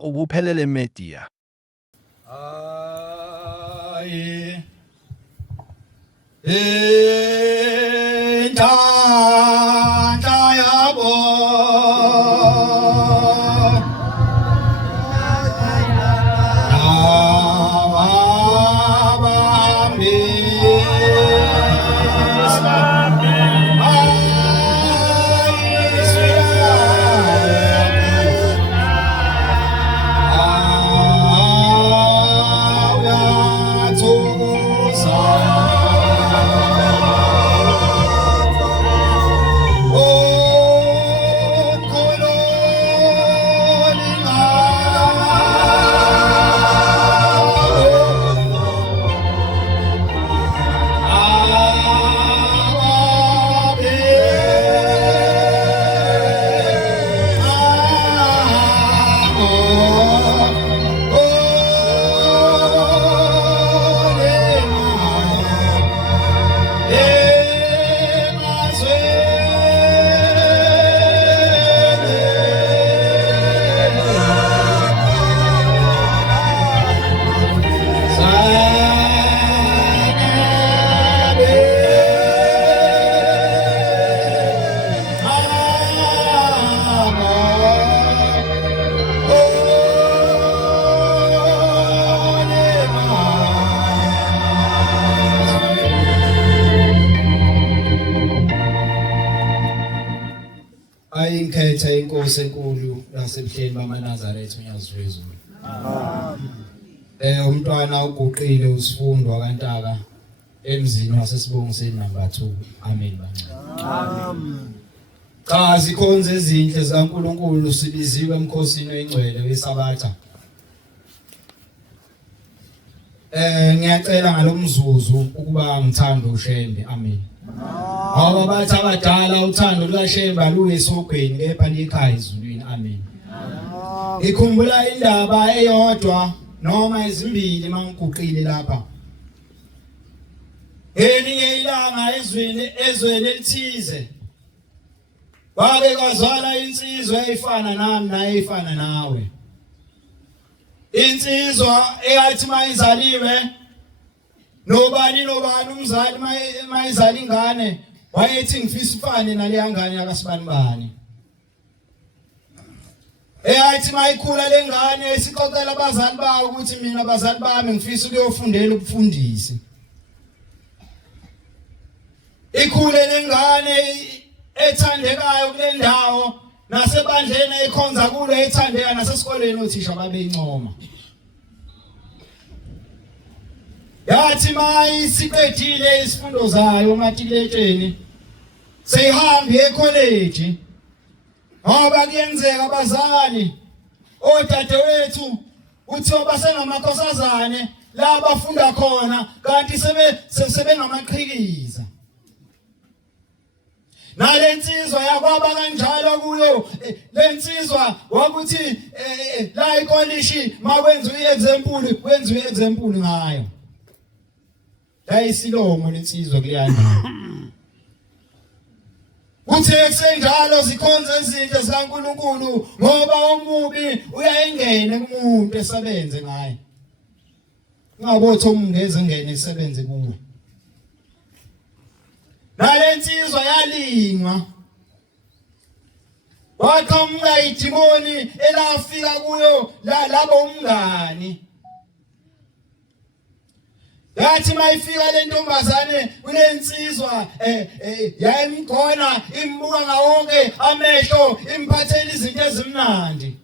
ubuphelele media. Aye. Intanta yabo. Ayikhetha inkosi enkulu yasebuhleni bamaNazaretha uNyazizwe. Umntwana uguqile usifundwa kaNtaka emzini wasesibongiseni number 2. Amen bancane. Cha zikhonze ezinhle zikaNkuluNkulu sibiziwe emkhosini oyingcwele weSabatha. Ngiyacela ngalomzuzu ukuba ngithande uShembe. Amen. Ngoba bathi abadala uthando lukaShembe luyisogwini kepha likhaya ezulwini. Amen. Ngikhumbula indaba eyodwa noma ezimbili mangiguqile lapha. Elinye ilanga ezweni elithize kwake kwazala insizwa eyifana nami naye ifana nawe. Insizwa eyathi mayizaliwe nobani umzali mayizala ingane wayethi ngifisa ifane nale ngane yakasibanibani. Eyathi mayikhula lengane isixoxela abazali bayo ukuthi mina abazali bami ngifisa ukuyofundela ubufundisi. Ikhule lengane ethandekayo kule ndawo nasebandleni ekhonza kulo ethandeka nasesikoleni othisha babeyincoma. Yathi mayisiqedile isifundo zayo matriculateni seyihambe ecollege ngoba kuyenzeka abazali odadewethu uthi basengamakhosazane la bafunda khona kanti sebengamaqhikiza. Nalensizwa yakwaba kanjalo kuyo lensizwa wakuthi la ikolleji makwenza iexample kwenza iexample ngayo. Dayisilomo lensizwa kuyana. Uthe kusenjalo zikhonze izinto zikaNkuluNkulu ngoba omubi uyayingena kumuntu esebenze ngaye. Ungabothi umngeze ngene isebenze kuwe. Nalensizwa yalingwa. Waqhamuka idimoni elafika kuyo labo umngani. Yathi mayifika le ntombazane kulensizwa yayimkhona imbuka ngawonke amehlo imphathela izinto ezimnandi.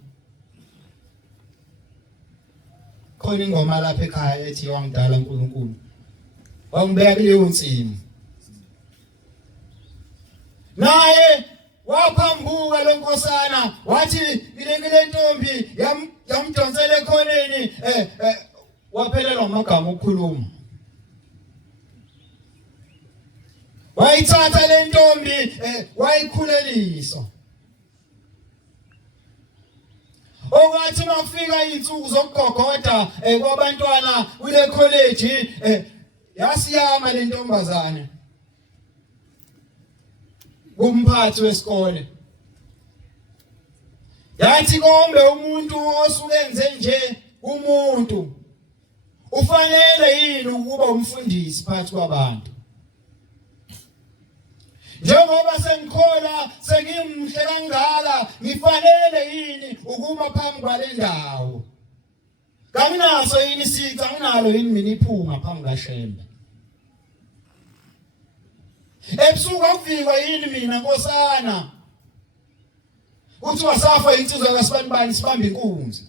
Khona ingoma lapha ekhaya ethi wangidala uNkulunkulu. Wangibeka kuleyo nsimi. Naye waphambuka lo nkosana wathi ile ntombi yamdonsela ekhoneni waphelelwa amagama okukhuluma. Wayithatha le ntombi wayikhulelisa. Okwathi mafika izinsuku zokugogoda kwabantwana kule college yasiyama le ntombazane. Umphathi wesikole yathi kombe umuntu osuke enze nje umuntu ufanele yini ukuba umfundisi phakathi kwabantu? Njengoba sengikhola sengimhle kangaka ngifanele yini ukuma phambi kwale ndawo? Kanginaso yini isici, anginalo yini mina iphunga phambi kaShembe? Ebusuku akuvikwa yini mina Nkosana? Uthi wasafa insizwa kaSibanibani sibamba inkunzi.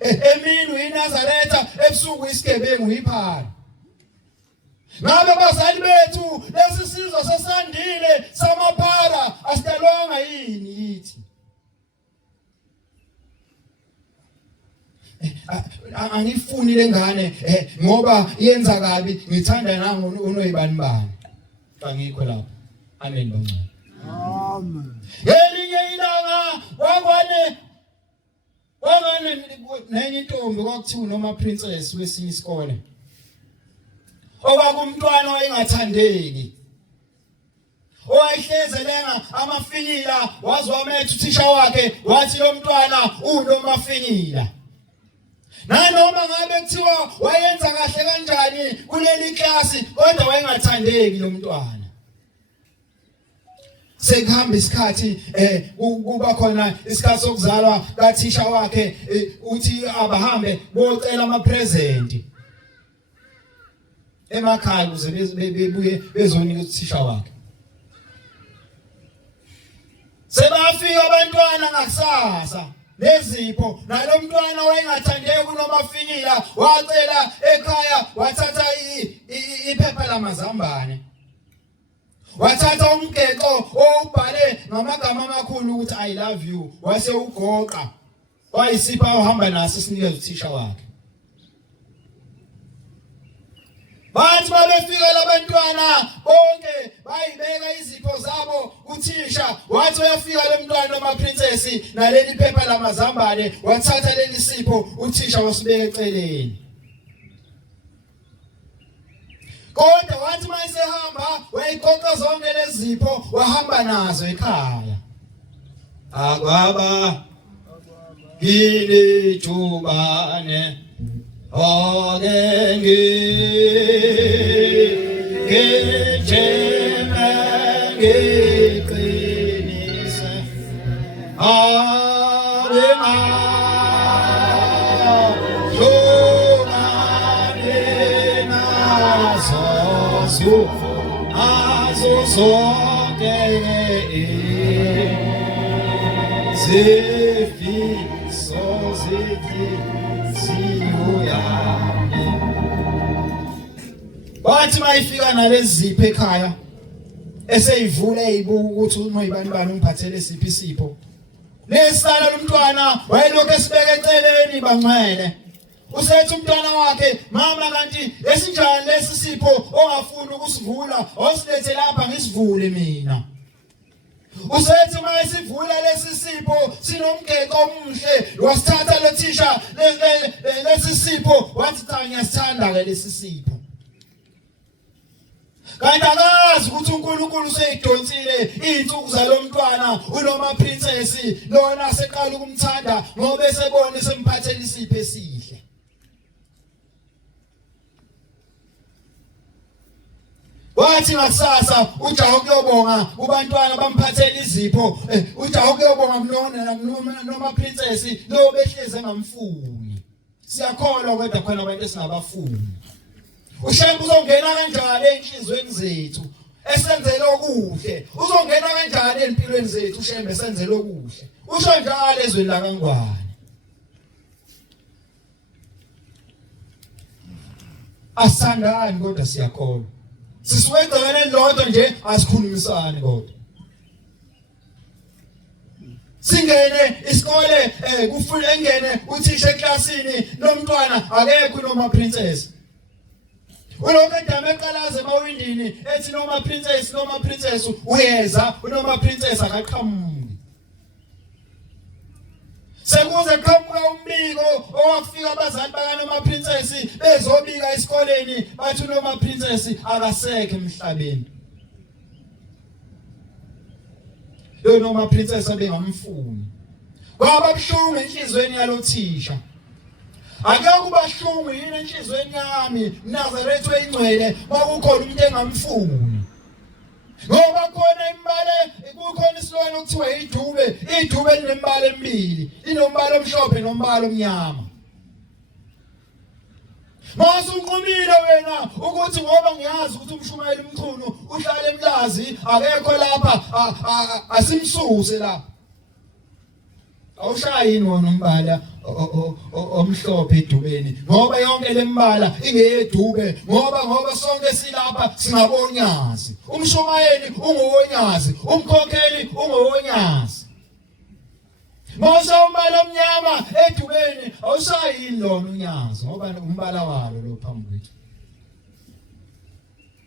Emini uyiNazaretha, ebusuku isigebengu iphara. Ngabe bazali bethu lesi sizwe sesandile samaphara asitalonga yini yithi? Angifuni lengane ngoba yenza kabi, ngithanda nangu unoyibanibani. Angikho lapho. Amen bangcwele. Amen. Elinye ilanga wangwane nenye intombi kwakuthiwa noma princess wesinye isikole. Okwakumntwana owayengathandeki. Owayehlezelenga amafinyila wazwametha uthisha wakhe wathi lo mntwana unomafinyila. Nanoma ngabe kuthiwa wayenza kahle kanjani kuleli klasi kodwa wayengathandeki lo mntwana. Sekuhamba isikhathi kuba khona isikhathi sokuzalwa kathisha wakhe uthi abahambe bocela ama present emakhaya ukuze bebuye bezonika uthisha wakhe. Sebafika abantwana ngakusasa nezipho, nalo mntwana wayengathandeki unomafinyila wacela ekhaya wathatha iphepha lamazambane. Wathatha umgexo owubhale ngamagama amakhulu ukuthi I love you, wase ugoqa wayisipha uhamba naso sinikeza uthisha wakhe. Bathi babefika labantwana bonke bayibeka izipho zabo uthisha wathi uyafika lo mntwana noma princess naleli phepha lamazambane wathatha leli sipho uthisha wasibeka eceleni. Kodwa wathi mayisehamba wayigoqa zonke lezi zipho wahamba nazo ekhaya. Akwaba gili jubane ogengi gejeme ngiqinise abema azo zonke zifiso ziyami. Wathi mayifika nalezi zipho ekhaya eseyivula eyibuka ukuthi unoyibanibani umphathele siphi isipho. Lesala lo mntwana wayelokhu esibeka eceleni bangcwele. Usethi umntwana wakhe, mama kanti esinjani lesi sipho ongafuni ukusivula osilethe lapha ngisivule mina. Usethi mayisivula lesi sipho sinomgexo omuhle wasithatha lo thisha lesi sipho wathi cha ngiyasithanda ke lesi sipho. Kanti akazi ukuthi uNkulunkulu useyidonsile izinsuku zalo mntwana unoma princess lona seqala ukumthanda ngoba esebona semphathela isipho esihle. Wathi ngakusasa ujaha ukuyobonga kubantwana bamphathela izipho ujaha ukuyobonga noma princess lo behleze ngamfuni. Siyakholwa kodwa khona abantu esingabafuni. Ushembe uzongena kanjani enhlizweni zethu esenzele okuhle? Uzongena kanjani empilweni zethu ushembe esenzele okuhle? Usho njalo ezweni la kaNgwane. Asandani kodwa siyakholwa. Sisuke egcekeni elilodwa nje asikhulumisane kodwa. Singene isikole kufanele engene uthisha eklasini lo mntwana akekho noma princess. Ulokhu edame eqalaze emawindini ethi noma princess uyeza unoma princess akaqhamuki. Sekuze qhamuka umbiko owafika abazali baka noma princess bezobika esikoleni bathi noma princess akasekho emhlabeni. noma princess abengamfuni. Kwaba buhlungu enhlizweni yalothisha. Ake kuba shungu yini enhlizweni yami Nazareth wengcwele makukhona umuntu engamfuni. Ngoba khona imbala kukhona isilwane okuthiwa idube, idube linembala emibili, inombala omhlophe nombala omnyama. Mase unqumile wena ukuthi ngoba ngiyazi ukuthi umshumayeli umkhulu uhlala eMlazi akekho lapha asimsuse lapha. Awushayini wona umbala omhlophe edubeni ngoba yonke lembala ingeyedube ngoba sonke silapha singabonyazi. Umshumayeli ungowonyazi, umkhokheli ungowonyazi. Mase umbala omnyama edubeni awushayini lona unyazi ngoba umbala walo lo phambi kwethu.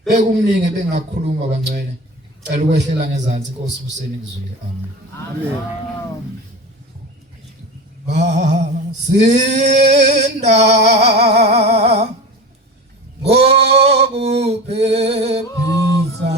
Bekumningi bengakhuluma kancane. Cela ukwehlela ngezantsi Nkosi useni kuzulu. Amen. Amen. Basinda ngokuphephisa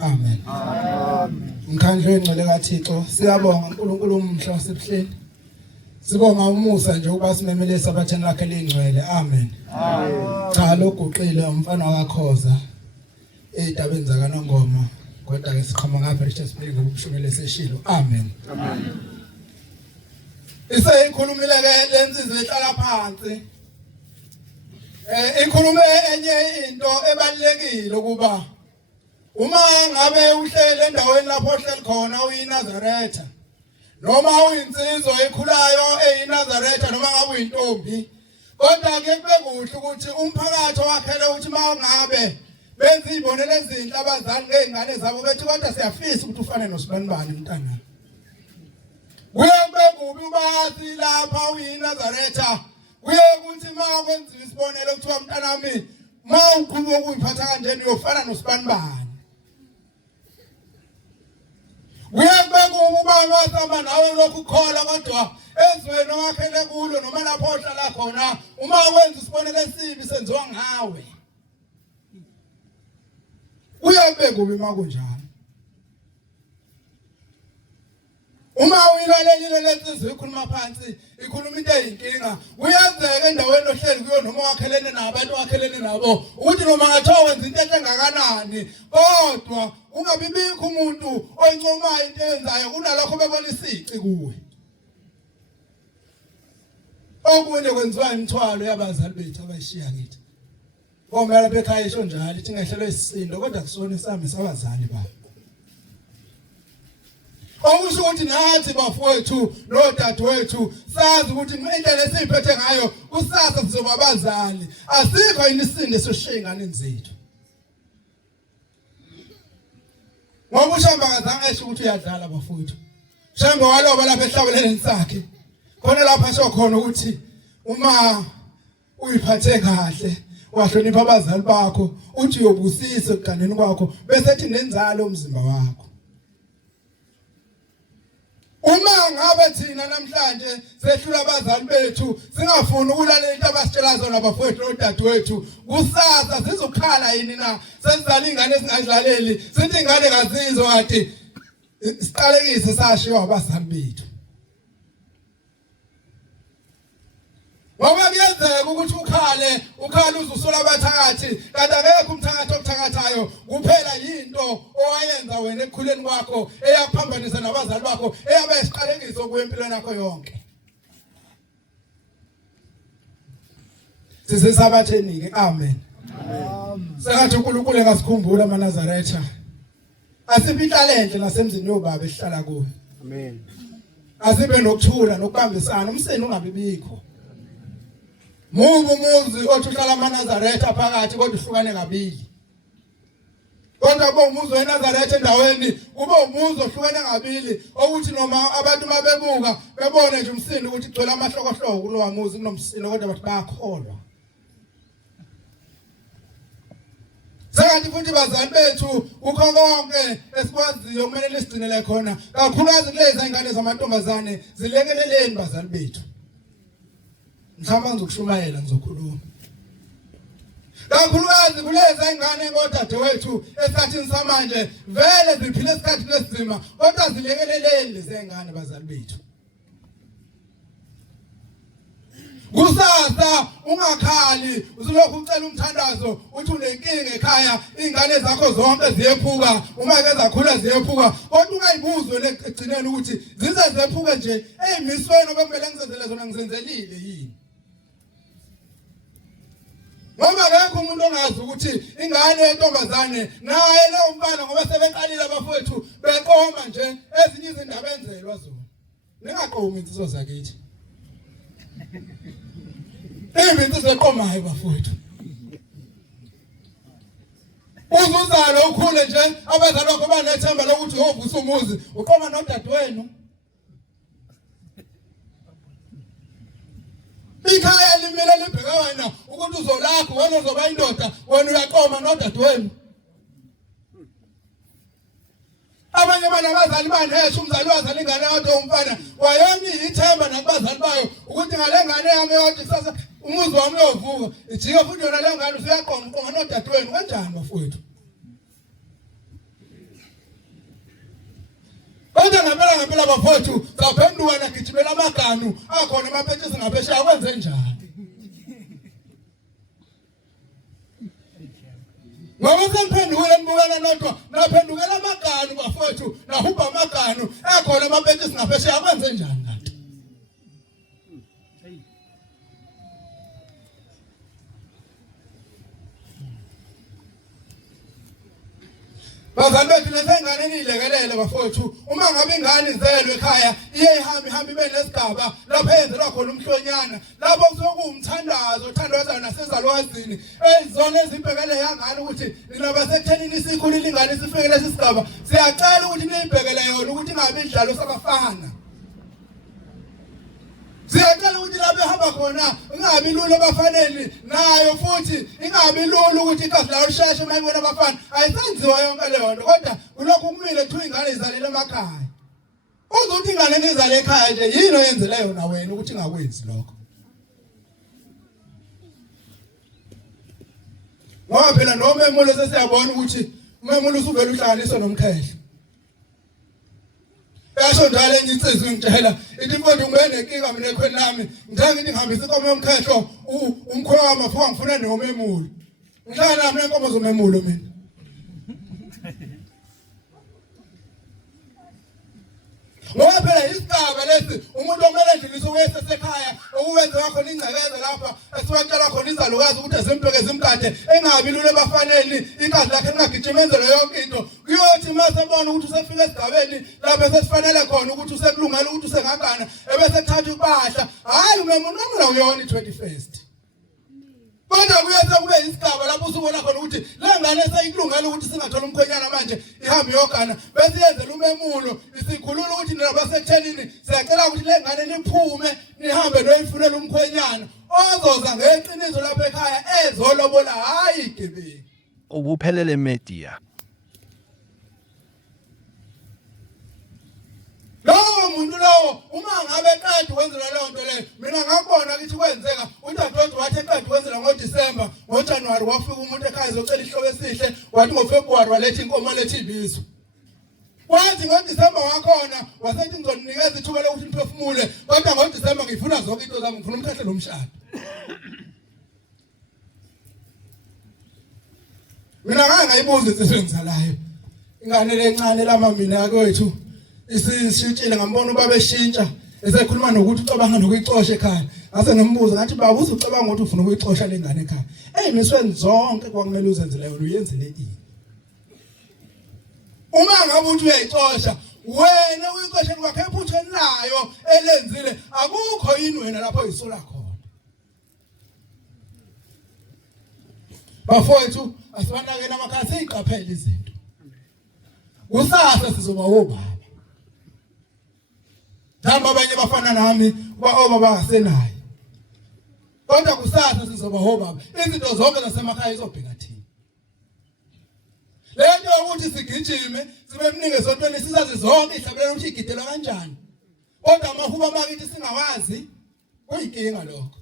Amen. Mkhandlo wengcwele kaThixo siyabonga uNkulunkulu umhla wasebuhleni. Sibonga umusa nje ukuba simemele sabatheni lakhe lengcwele. Amen. Cha loguqile umfana wakakhoza edabeni zakaNongoma kodwa ke sikhoma ngapha Richards Bay ngokushumele seshilo. Amen. Iseyikhulumile ke lensizwe ehlala phansi. Ikhulume enye into ebalekile ukuba uma ngabe uhlele endaweni lapho ohleli khona uyiNazaretha noma uyinsizwa ekhulayo eyiNazaretha noma ngabe uyintombi kodwa ke kube kuhle ukuthi umphakathi wakhele ukuthi mawungabe benza izibonelo ezinhle abazali nezingane zabo bethi kodwa siyafisa ukuthi ufane noSibanibani mntana. Kuye kube kubi bathi lapha uyiNazaretha kuye ukuthi mawukwenza isibonelo kuthiwa mntanami mawuqhubeka ukuyiphatha kanjeni uyofana noSibanibani. Kuyakube kuba ngasama nawe lokhu khona kodwa ezweni owakhele kulo noma lapho ohlala khona uma wenza isibonelo esibi senziwa ngawe uyabe kubi makunjalo uma uyilalelile lensizwa ikhuluma phansi ikhuluma into eyinkinga uyenzeka endaweni ohleli kuyo noma wakhelene nabantu wakhelene nabo ukuthi noma ngathiwa wenza into engakanani kodwa ungabibikho umuntu oyincomayo into eyenzayo kunalokho bebona isici kuwe okunye kwenziwa imithwalo yabazali bethu abayishiya kithi bomela bekhaya isho njalo ithi ngehlelo isisindo kodwa kusona isami sabazali babo okusho ukuthi nathi bafowethu nodadewethu sazi ukuthi indlela esiphethe ngayo kusasa sizoba abazali asikho inisinde soshingane nzethu ngoba ushamba kazange esho ukuthi uyadlala bafowethu shamba waloba lapha ehlabeleni sakhe khona lapha asho khona ukuthi uma uyiphathe kahle wahlonipha abazali bakho uthi uyobusisa eganeni kwakho bese ethi nenzalo umzimba wakho uma ngabe thina namhlanje sehlula abazali bethu singafuni ukulalela into abasitshela zona bafowethu nodadewethu kusasa sizokhala yini na senzala ingane esingadlaleli sithi ingane kazinzo kade siqalekise sashiwa abazali bethu ngoba kuyenzeka ukuthi ukhale uzusola abathakathi kanti akekho umthakathi okuthakathayo kuphela yinto owayenza wena ekukhuleni kwakho eyakuphambanisa nabazali bakho eyabe isiqalekiso kwempilweni yakho yonke sisesabatheni-ke amen sengathi uNkulunkulu engasikhumbula amaNazaretha asiphi inhlalente nasemzini yobaba esihlala kuyo amen asibe nokuthula nokubambisana umseni ungabibikho Mubu umuzi othi uhlala amaNazaretha phakathi kodwa uhlukane kabili. Kodwa kube umuzi weNazaretha endaweni kube umuzi ohlukane kabili ukuthi noma abantu mabebuka bebone nje umsindo ukuthi igcwele amahlokohloko kulowa muzi kunomsindo kodwa bathi bayakholwa. Sengathi futhi bazali bethu ukho konke esikwaziyo kumele sigcinele khona kakhulukazi kulezi ingane zamantombazane zilekeleleni bazali bethu. Mhlawumbe ngizokushumayela ngizokhuluma. Kakhulukazi kulezi ingane ngodadewethu esikhathini samanje vele ziphila esikhathini esinzima kodwa zilekeleleni lezi ingane bazali bethu. Kusasa ungakhali uzolokhu ucela umthandazo uthi unenkinga ekhaya ingane zakho zonke ziyephuka uma ke zakhula ziyephuka kodwa ungayibuzwe ekugcineni ukuthi zize zephuke nje eyimisweni obekumele ngizenzele zona ngizenzelile yini. Ngoba akekho umuntu ongazi ukuthi ingane yentombazane naye lo mfana ngoba sebeqalile abafowethu beqoma nje ezinye izindaba enzelwa zona. Ningaqomi insizwa zakithi. Izinto zeqomayo bafowethu. Uzuzalo ukhule nje abazali bakho banethemba lokuthi uyovusa umuzi uqoma nodadewenu. Ikhaya limele libheka wena ukuthi uzolakho wena uzoba indoda wena uyaqoma nodadewenu. Abanye abazali banesha umzali wazali ingane yakhe umfana wayona ithemba nabazali bayo ukuthi ngale ngane yami yathi kusasa umuzi wami uyovuka ijike futhi yona le ngane usuyaqoma uqoma nodadewenu kanjani bafowethu. Kodwa ngempela bafowethu zaphenduka nagijimela amaganu akhona amaphetshisi ngaphesheya kwenze njani. Ngoba semphendukile mbukana nodwa naphendukela amaganu bafowethu nahubha amaganu akhona amaphetshisi ngaphesheya kwenze njani kanti. Bazali bethu lesengane nilekelele bafowethu uma ngabe ingane izelwe ekhaya iye ihamba ibe nesigaba lapho yenzelwa khona umhlonyana lapho kuzokuwumthandazo othandwa nasezalwazini ezona ezibhekele yangane ukuthi ninoba sekuthenini isikhulile ingane sifike lesi sigaba siyacela ukuthi niyibhekele yona ukuthi ingabe idlalo sabafana. Siyacela ukuthi lapho ehamba khona ingabi lula abafaneni nayo futhi ingabi lula ukuthi igazi lawo lisheshe uma ibona abafana ayisenziwa yonke leyo nto kodwa kulokhu kumile kuthiwa ingane izalele emakhaya. uzothi ingane nizale ekhaya nje yini oyenzeleyo na wena ukuthi ingakwenzi lokho. Ngoba phela nomemulo sesiyabona ukuthi umemulo usuvela uhlanganiswa nomkhehlo. Yasho njalo enye insizwe ngitshela ithi mfowethu nginenkinga mina ekhweni lami ngithanga ukuthi ngihambise inkomo yomkhehlo umkhwa wami afika ngifuna nomemulo. Ngihlala nami nenkomo zomemulo mina. Ngoba phela isigaba lesi umuntu omele ndlulise uwese sekhaya ukuwenza khona ingcekeza lapha esiwatshela khona izalukazi ukuthi ezimpeke zimkade engabi lule bafanele inkazi lakhe engagijimenzela yonke into kuyothi mase bona ukuthi usefika esigabeni lapha sesifanele khona ukuthi usekulungela ukuthi usengagana ebese kuthatha ubahla hayi umemuntu nomla uyona i21st. Kodwa kuyese kube isigaba lapho usubona khona ukuthi le ngane seyikulungela ukuthi singathola umkhwenyana manje ihambe yogana bese yenzela umemulo isikhulula ukuthi nina basethenini siyacela ukuthi le ngane niphume nihambe noyifunela umkhwenyana ozoza ngeqiniso lapha ekhaya ezolobola hayi igebengu. Ukuphelele media. Lowo muntu lowo uma ngabe qeda wenzela leyo nto leyo mina ngakubona ukuthi kwenzeka udadewethu wathi eqeda wenzela ngoDisemba ngoJanuary wafika umuntu ekhaya ezocela ihlobo esihle wathi ngoFebruary waletha inkomo letha ibizo. Wathi ngoDisemba wakhona wasethi ngizoninikeza ithuba lokuthi niphefumule kodwa ngoDisemba ngifuna zonke into zami ngifuna umkhahle nomshado. Mina ngayibuza insizwe engizalayo ingane lencane lama mina kwethu isishintshile ngambona ubaba eshintsha esekhuluma nokuthi ucabanga nokuyixosha ekhaya ngase ngimbuza ngathi baba uzucabanga ukuthi ufuna ukuyixosha lengane ekhaya misweni zonke kwakumele uzenzele yona uyenzele ini uma ngabe uthi uyayixosha wena uyixosha kwakhe ephuthe nayo elenzile akukho yini wena lapho isola khona bafowethu asibanakena amakhaya siyiqaphele izinto kusasa sizoba obaba. Namba abanye bafana nami obaba asenayo. Kodwa kusasa sizoba obaba. Izinto zonke zasemakhaya izobheka thina. Lento ukuthi sigijime sibe mningi esontweni sizazi zonke ihlabelelo ukuthi igidela kanjani. Kodwa amahuba amakithi singawazi kuyinkinga lokho.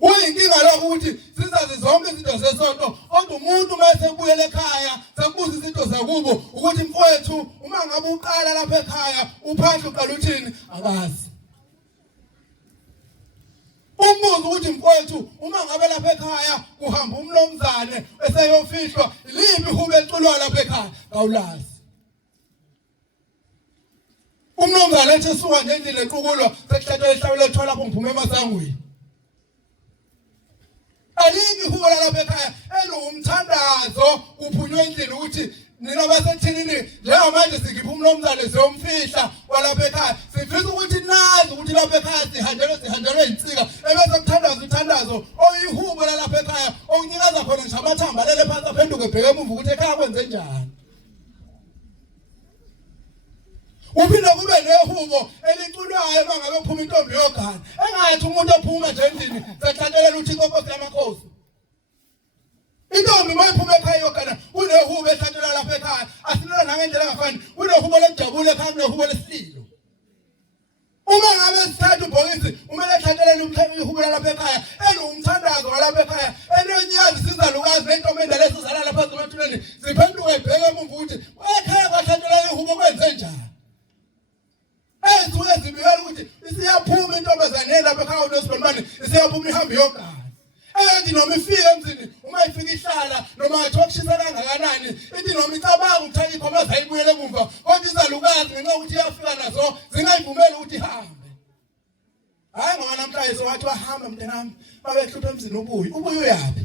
Uyinkinga lokho ukuthi sizazi zonke izinto zesonto kodwa umuntu mase ebuyele ekhaya sekubuza izinto zakubo ukuthi mfowethu uma ngabe uqala lapha ekhaya uphathe uqala uthini akazi. Umbuzo ukuthi mfowethu uma ngabe lapha ekhaya kuhamba umlomzane eseyofihlwa lipi hube eculwa lapha ekhaya awulazi. Umlomzane ethi suka nje endlini equkulwa sekuhlatshela ihlawulo ethola lapho ngiphume emasangweni. Alingi hubola lapha ekhaya elumthandazo uphunywe endlini ukuthi nina basethinini njengamanje sikhipha umlomzane siyomfihla walapha ekhaya sifisa ukuthi nazi ukuthi lapha ekhaya sihanjelwe insika ebese kuthandaza uthandazo oyihubola lapha ekhaya okunyikaza khona nje amathamba lele phansi aphenduke ebheke emuva ukuthi ekhaya kwenze njani. Uphinde kube nehubo eliculwayo mangabe uphuma intombi yogana engathi umuntu ophuma nje endlini sekuthathelela uthi inkosi yamakhosi. Intombi mayiphuma ekhaya yogana kunehubo ethathelwa lapha ekhaya asinona nangendlela engafani kunehubo lekujabula ekhaya kunehubo lesililo. Uma ngabe sithatha ubhokisi umele ethathelele ihubo lapha ekhaya elumthandazo walapha ekhaya enonyazi sizalukazi nentombi lesizala lapha emathuleni ziphenduke ebheke emuva ukuthi ekhaya kwathathelwa ihubo kwenze njani. Ezuke zibikela ukuthi isiyaphuma intombazane lapha ekhaya uNosibonibani isiyaphuma ihambe yogana. Ethi noma ifika emzini uma ifika ihlala noma athi okushisa kangakanani ithi noma icabanga ukuthatha ikhoma zayibuyele emuva kodwa izalukazi ngenxa ukuthi iyafika nazo zingayivumeli ukuthi ihambe. Hayi ngoba namhlanje sowathi wahamba mntanami babehlupha emzini ubuye uyapi.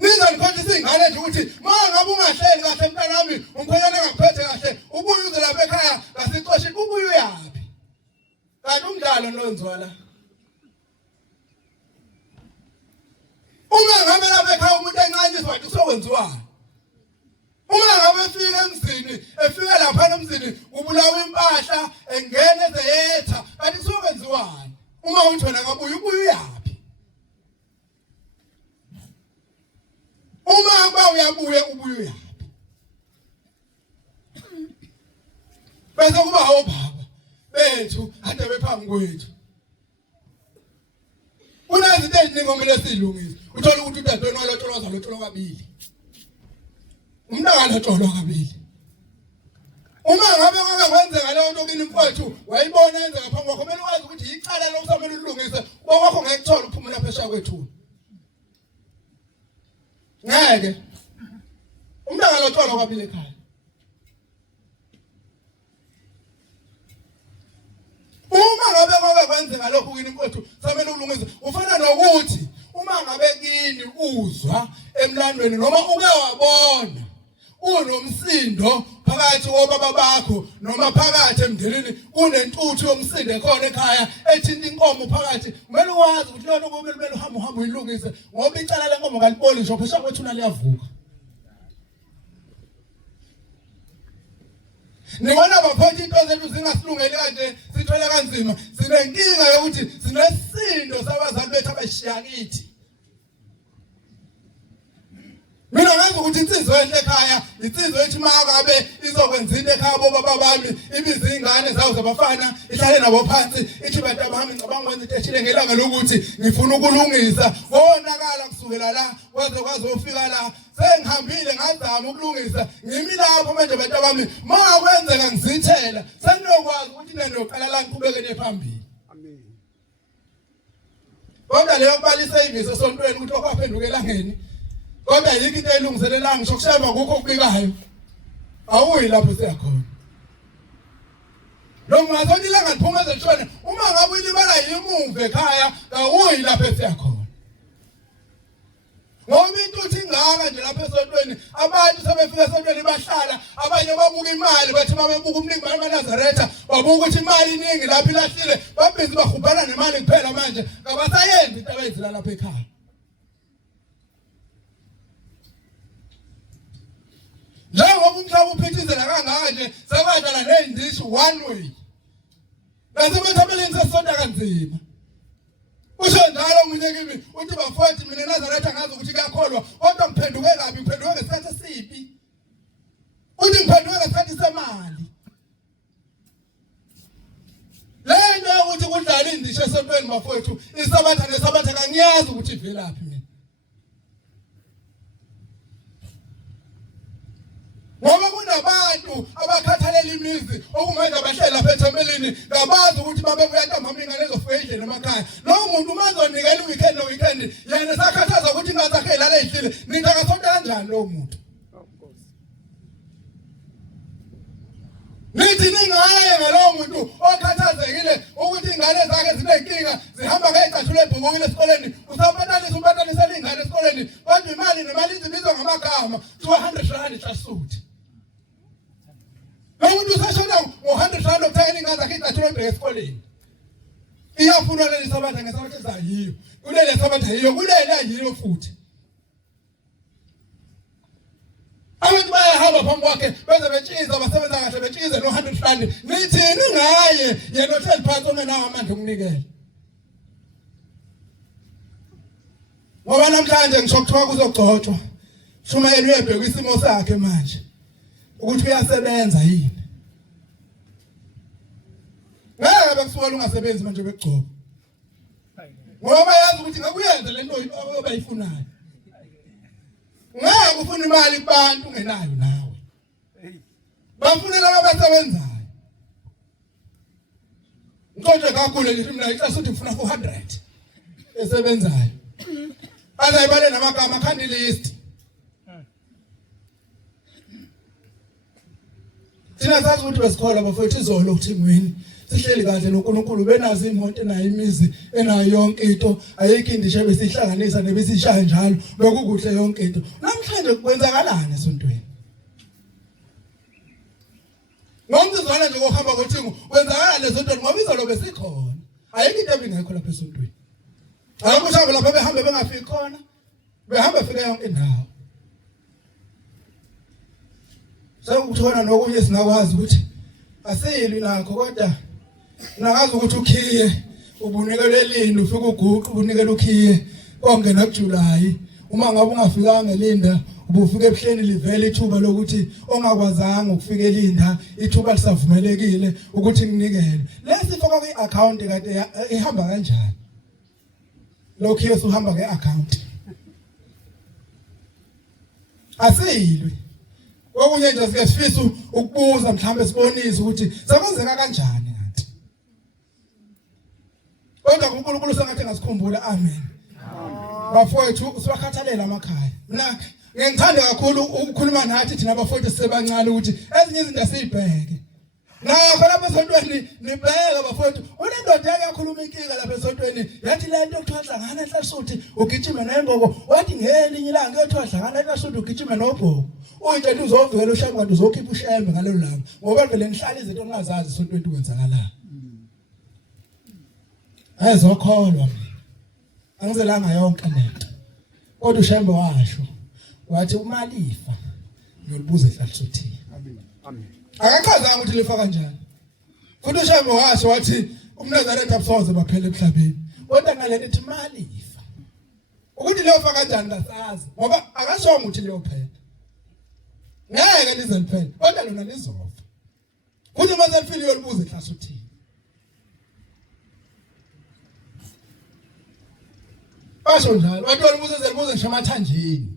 Niza nikhohlisa ingane nje ukuthi mangabe ungahleli kahle mntanami umkhwenyana engakuphethe kahle ubuye uze lapha ekhaya ngasixoshi ubuye uyapi. Kanti umdlalo lonziwa la. Uma ngabe lapha ekhaya umuntu enqanyiswa wathi kusokwenziwani. Uma ngabe efika emzini efika lapha emzini ubulawa impahla engene ezeyetha kanti kusokwenziwani. Uma uthi wena ngabuye ubuye uyapi. Uma uyabuye ubuye uyapi. bese kuba obaba bethu ade bephambi kwethu. Kunezinto eziningi okumele silungise. Uthola ukuthi udadewenu walotsholwa zalotsholwa kabili. Umntwana walotsholwa kabili. Uma ngabe kwenzeka leyo nto kini mfowethu wayibona yenza ngaphambi kwakho kumele wazi ukuthi icala lo usamele ulungise kwakho ngeke kuthola uphumula phesha kwethu. Ngeke. Umntwana walotsholwa kabili ekhaya. Uma ngabe kwenzeka lokho kini mfowethu samele ulungise ufana nokuthi uma ngabe kini uzwa emlandweni noma uke wabona unomsindo phakathi kobaba bakho noma phakathi emndenini kunentuthu yomsindo ekhona ekhaya ethinta inkomo phakathi kumele wazi ukuthi lento kumele uhambe uyilungise ngoba icala lenkomo kalipolisho phesha kwethuna liyavuka. Nibona baphothi into zethu zingasilungeli kanje sithole kanzima sinenkinga yokuthi sinesindo sabazali bethu abashiya kithi. Mina ngazi ukuthi insizwa enhle ekhaya insizwa ethi makabe izokwenza into ekhaya bobaba bami ibiza ingane zawo zabafana ihlale nabo phansi ithi bantu bami ngicabanga ukwenza into ethile ngelanga lokuthi ngifuna ukulungisa wonakala kusukela la kwaze ufika la sengihambile ngazama ukulungisa ngimi lapho manje bantu bami makwenzeka ngizithela senokwazi ukuthi nenoqala la ngiqhubekele phambili. Amen. Kodwa leyo kubali service esontweni ukuthi okwaphendukela ngeni kodwa yiki into elungiselela ngisho kusheba kukho kubikayo awuyi lapho siyakhona. Lo ngazothi la ngaphuma ezeshona uma ngabe uyilibala yimuve ekhaya awuyi lapho siyakhona. Ngoba intuthi ingaka nje lapho esontweni abantu sebefika esontweni bahlala abanye babuka imali bathi mabebuka umningi bamaNazaretha babuka ukuthi imali iningi lapho ilahlile babhizi bahubhana nemali kuphela manje kabasayenzi into abayizila lapho ekhaya. Njengoba umhlaba uphithizela kangaka nje sekwadala nezindishi one way. Nasebethabeleni sesonto kanzima. Usho njalo mina kimi uthi bafowethu mina eNazaretha ngazi ukuthi kuyakholwa kodwa ngiphenduke kabi ngiphenduke ngesikhathi esibi. Uthi ngiphenduke ngesikhathi semali. Lento yokuthi kudlala indishe esontweni bafowethu isabatha nesabatha kangiyazi ukuthi ivelaphi mina. Ngoba kunabantu abakhathalela imizi okumanje abahleli lapha ethembelini ngabazi ukuthi babebuya ntambama ingane ezofika endlini emakhaya. Lo muntu umazonikela weekend weekend yena sakhathaza ukuthi ingane zakhe ilale ehlile ningasonto kanjani lo muntu. Nithi ningaye ngalo muntu okhathazekile ukuthi ingane zakhe zinenkinga zihamba ngecathulo ebhokile esikoleni usabhatalisa ingane esikoleni kodwa imali nemali izibizwa ngamagama 200 rand trasuthi. Lo muntu usashona ngo100 rand okuthenga ingane zakhe icathulo ebheke esikoleni. Iyafuna leli sabatha ngesabatha ezayiyo kulele sabatha yiyo kulele ayiyo futhi. Abantu bayahamba phambi kwakhe beze betshiza basebenza kahle betshize no100 rand nithini ngaye yena ohleli phansi ongenawo amandla okunikela. Ngoba namhlanje ngisho kuthiwa kuzogcotshwa Shumayeli uyebheka isimo sakhe manje ukuthi uyasebenza yini. Ngeke bekusuka ungasebenzi manje bekugcoba. Ngoba yazi ukuthi ngakuyenza lento obayifunayo. Ngeke ufuna imali kubantu ungenayo nawe. Bafuna laba abasebenzayo. Ngicela kakhulu ngithi mina iclass uthi ngifuna 400 esebenzayo. Azayibale namagama khandi list. Thina sazi ukuthi besikhola bafowethu izolo ukuthingweni. Sihleli kahle noNkulunkulu benazi imoto enayo imizi enayo yonke into ayikho indishe besihlanganisa nebesishaya njalo bekukuhle yonke into. Namhlanje kwenzakalana esontweni. Ngomzizwana nje kohamba kwethingo kwenzakala esontweni ngoba izolo besikhona. Ayikho into ebingekho lapha esontweni. Akushabe lapha behambe bengafiki khona. Behamba fika yonke indawo. Sekuthona nokunye singakwazi ukuthi asiyilwi nakho kodwa nakazi ukuthi ukhiye ubunikele elini ufika uguqu ubunikele ukhiye kongena kuJuly uma ngabe ungafikanga elinda ubufika ebuhleni livele ithuba lokuthi ongakwazanga ukufika elinda ithuba lisavumelekile ukuthi nginikele lesifo kwa iaccount kade ihamba kanjani lokho yesu uhamba ngeaccount asiyilwe okunye nje sike sifisa ukubuza mhlambe sibonise ukuthi sakwenzeka kanjani kanti kodwa uNkulunkulu sengathi ngasikhumbula amen bafowethu siwakhathalela emakhaya mina ngithanda kakhulu ukukhuluma nathi thina bafowethu sisebancane ukuthi ezinye izinto asizibheke nakho lapha esontweni nibheka bafowethu unendoda yake yakhuluma inkinga lapha esontweni yathi lento ekuthiwa hlangana ehlasuthi ugijime nemboko wathi ngelinye ilanga ekuthiwa hlangana ehlasuthi ugijime nobhoko uyintshela uzovikela ushembe kanti uzokhipha ushembe ngalelo langa ngoba vele ngihlala izinto ongazazi esontweni kwenzakala ayizokholwa mina angizelanga yonke lento kodwa ushembe washo wathi umalifa ngilibuza ehlasuthi amen akachazanga ukuthi lifa kanjani futhi ushembe washo wathi umNazaretha abusoze baphele emhlabeni kodwa ngale lithi malifa ukuthi liyofa kanjani ngasazi ngoba akashonga ukuthi liyophela ngeke lize liphele kodwa lona lizofa futhi mase lifile yolibuza ehlasuthi basho njalo wathi wolibuza zelibuza ngisho amathanjeni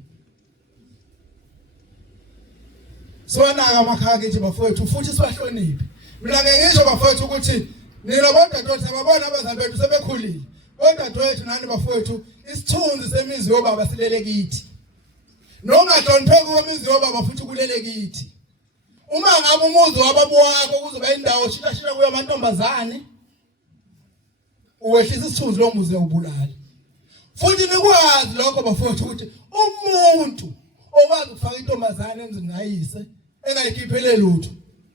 siwanaka amakhaya kithi bafowethu futhi siwahloniphe mina ngisho bafowethu ukuthi nina bodadewethu sababona abazali bethu sebekhulile bodadewethu nani bafowethu isithunzi semizi yobaba silele kithi nongahlonipheki kwemizi yobaba futhi kulele kithi uma ngabe umuzi wababo wakho kuzoba indawo shita kuyo amantombazane uwehlisa isithunzi lo muzi ubulala futhi nikwazi lokho bafowethu ukuthi umuntu okwazi ukufaka intombazane emzini ngayise engayikhiphele lutho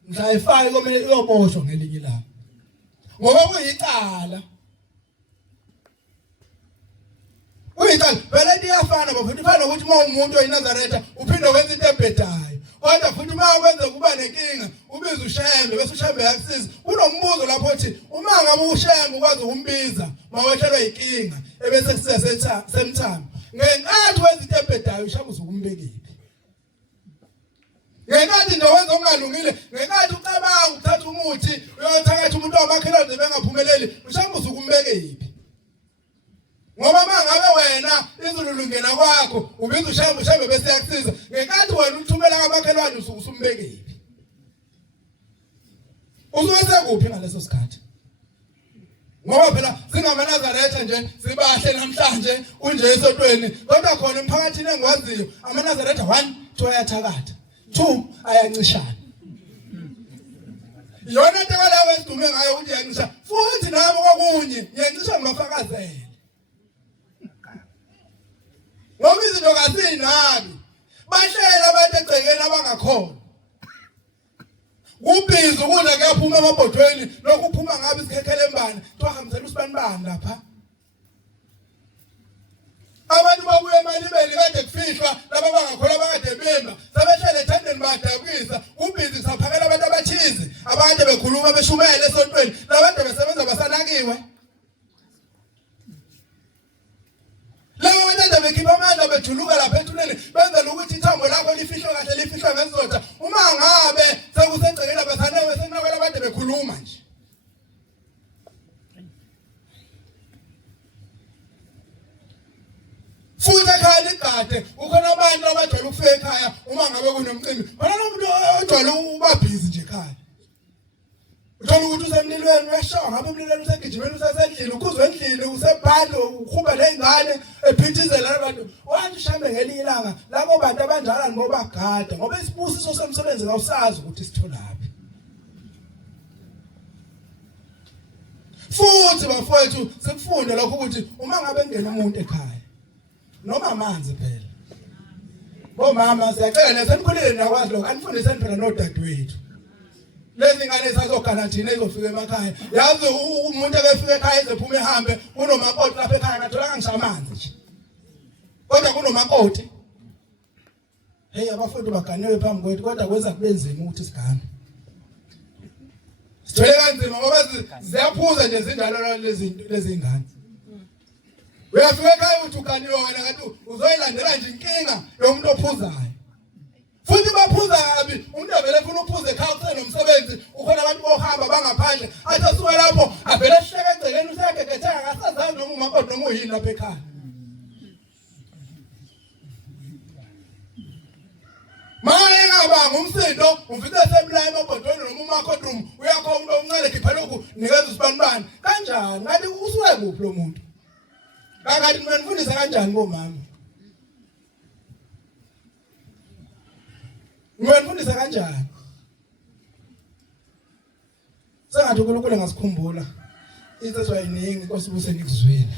mhla efake komele iyoboshwa ngelinye ilanga ngoba kuyicala vele liyafana bafowethu ifana ukuthi uma umuntu oyiNazaretha uphinde wenza into ebhedayo kodwa futhi uma wenza kuba nenkinga ubiza ushembe bese ushembe yakusiza kunombuzo lapho uthi uma ngabe ushembe ukwazi ukumbiza mawehlelwa inkinga ebese kusiza semthamo ngenkathi wenza into ebhedayo ushembe uzukumbekile ngenkathi nje wenza okungalungile ngenkathi ucabanga ukuthatha umuthi uyothakatha umuntu wamakhelwane bengaphumeleli ushembe uzukumbekile ngoba mangabe wena izulu lungena kwakho ubiza ushembe bese yakusiza ngenkathi wena uthumela kwamakhelwane usumbekile uzose kuphi ngaleso sikhathi ngoba phela singamaNazaretha nje sibahle namhlanje unje esontweni kodwa khona emphakathini engikwaziyo amaNazaretha 1 ayathakatha 2 ayancishana yona into kwalawo esidume ngayo ukuthi yancisha futhi nabo kokunye ngiyancisha ngibafakazela ngoba izinto kasinabi bahlela abantu egcekeni abangakhona ubhizi ukudla kuyaphuma emabhodweni lokhu uphuma ngabe isikhekhele embani twahambisela usibanibani lapha abantu babuye emalibeni kade kufihlwa laba bangakhola bakade bemba sabehlele ethandeni badabukisa ubhizi saphakela abantu abathize abanye bekhuluma beshumela esontweni labantu besebenza basanakiwe laba abantu bekhipha amandla bejuluka lapha ethuneni benza ukuthi ithambo lakho lifihlwe kahle lifihlwe ngezizotha uma ngabe sekusegcekela basanewe senakwela abantu bekhuluma nje futhi ekhaya ligade ukhona abantu abajwayele ukufika ekhaya uma ngabe kunomcimbi bona umuntu ojwayele ubabhizi nje ekhaya uthola ukuthi usemlilweni uyashawa ngabe umlilweni usegijimeni usesendlini ukuzwe endlini usebhalo ukhuba lezingane ephithizela abantu wathi shambe ngelinye ilanga labo bantu abanjalo ngoba gada ngoba isibusiso somsebenzi awusazi ukuthi sitholaphi futhi bafowethu sikufunde lokho ukuthi uma ngabe ngena umuntu ekhaya noma amanzi phela bomama siyacela nesenikhulile nakwazi lokho anifundiseni phela nodadewethu lezi ngane sazogarantina izofika emakhaya yazi umuntu ekefika ekhaya ezephuma ehambe kunomakoti lapha ekhaya ngatholanga ngisho amanzi nje kodwa kunomakoti hey abafundi baganiwe phambi kwethu kodwa kwenza kube nzima ukuthi sigane sithole kanzima ngoba ziyaphuza nje izindalo lezi ngane uyafika ekhaya uthi ukaniwe wena kanti uzoyilandela nje inkinga yomuntu ophuzayo futhi baphuza kabi umuntu avele ufuna uphuze ekhaya kusenomsebenzi ukhona abantu bohamba bangaphandle athi asuke lapho avele ehleka egceleni useyagegetheka akasazazi noma umakoti noma uyini lapha ekhaya Manje ngabanga umsindo ufike semlaya emabhodweni noma umakoti uyakhona umuntu omncane khipha lokhu nikeza usibanibani kanjani ngathi usuke kuphi lo muntu kangathi mina ngifundisa kanjani bomama ngifundisa kanjani sengathi uNkulunkulu ngasikhumbula isizwe yiningi inkosi ibuse ngikuzwile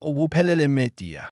Ubuphelele Media.